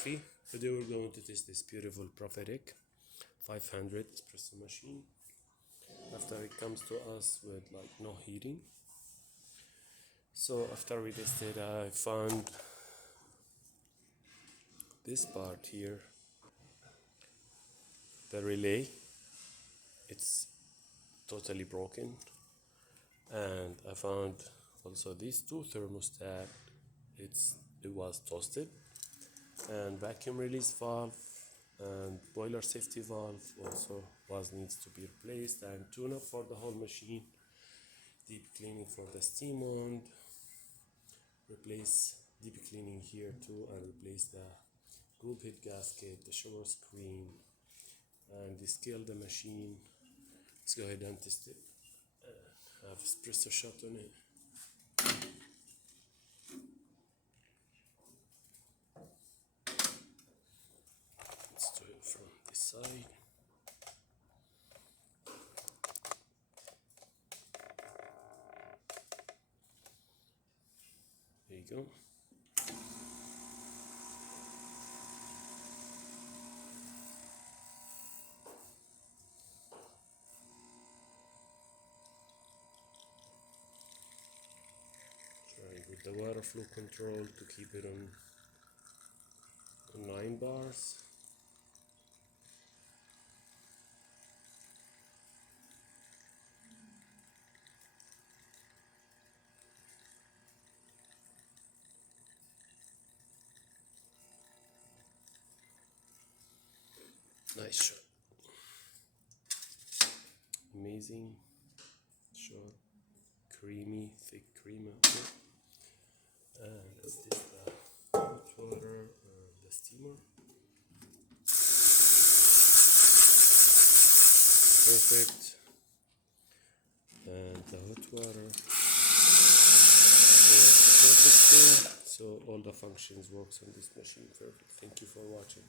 coffee. Today we're going to test this beautiful Profitec 500 espresso machine. After it comes to us with like no heating. So after we tested, I found this part here, the relay. It's totally broken, and I found also these two thermostat. It was toasted, and vacuum release valve and boiler safety valve also needs to be replaced, and tune up for the whole machine, deep cleaning for the steam wand, replace deep cleaning here too, and replace the group head gasket, the shower screen, and descale the machine. Let's go ahead and test it. Have espresso shot on it. Let's do it from this side. There you go. Trying with the water flow control to keep it on 9 bars. Nice shot. Amazing shot. Creamy, thick cream out here. And let's test the hot water and the steamer. Perfect. And the hot water works perfectly. So all the functions works on this machine perfect. Thank you for watching.